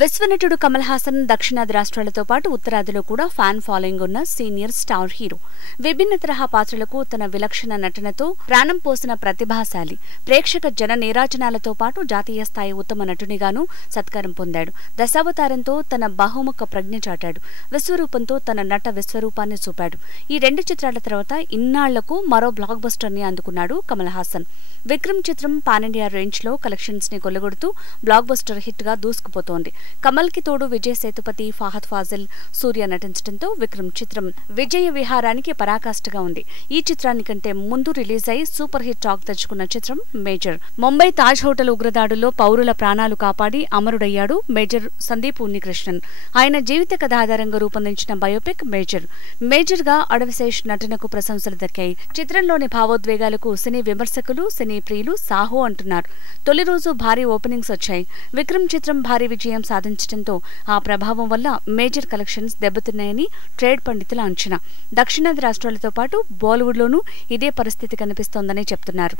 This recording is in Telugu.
విశ్వనటుడు కమల్ హాసన్ దక్షిణాది రాష్ట్రాలతో పాటు ఉత్తరాదిలో కూడా ఫ్యాన్ ఫాలోయింగ్ ఉన్న సీనియర్ స్టార్ హీరో. విభిన్న తరహా పాత్రలకు తన విలక్షణ నటనతో ప్రాణం పోసిన ప్రతిభాశాలి. ప్రేక్షక జన నీరాజనాలతో పాటు జాతీయ స్థాయి ఉత్తమ నటునిగాను సత్కారం పొందాడు. దశావతారంతో తన బహుముఖ ప్రజ్ఞ చాటాడు. విశ్వరూపంతో తన నట విశ్వరూపాన్ని చూపాడు. ఈ 2 చిత్రాల తర్వాత ఇన్నాళ్లకు మరో బ్లాక్ బస్టర్ ని అందుకున్నాడు కమల్ హాసన్. విక్రమ్ చిత్రం పాన్ ఇండియా రేంజ్ లో కలెక్షన్స్ ని కొల్లగొడుతూ బ్లాక్ బస్టర్ హిట్ గా దూసుకుపోతోంది. కమల్ కి తోడు విజయ్ సేతుపతి, ఫహద్ ఫాజిల్, సూర్య నటించడంతో విక్రమ్ చిత్రం విజయ విహారానికి పరాకాష్ఠగా ఉంది. ఈ చిత్రానికంటే ముందు రిలీజ్ అయి సూపర్ హిట్ టాక్ తెచ్చుకున్న చిత్రం మేజర్. ముంబై తాజ్ హోటల్ ఉగ్రదాడుల్లో పౌరుల ప్రాణాలు కాపాడి అమరుడయ్యాడు మేజర్ సందీప్ ఉన్నికృష్ణన్. ఆయన జీవిత కథ ఆధారంగా రూపొందించిన బయోపిక్ మేజర్. మేజర్ గా అడవిశేష్ నటనకు ప్రశంసలు దక్కాయి. చిత్రంలోని భావోద్వేగాలకు సినీ విమర్శకులు, సినీ ప్రియులు సాహో అంటున్నారు. తొలి రోజు భారీ ఓపెనింగ్స్ వచ్చాయి. విక్రమ్ చిత్రం భారీ విజయం సాధించడంతో ఆ ప్రభావం వల్ల మేజర్ కలెక్షన్స్ దెబ్బతిన్నాయని ట్రేడ్ పండితుల అంచనా. దక్షిణాది రాష్ట్రాలతో పాటు బాలీవుడ్ లోనూ ఇదే పరిస్థితి కనిపిస్తోందని చెప్తున్నారు.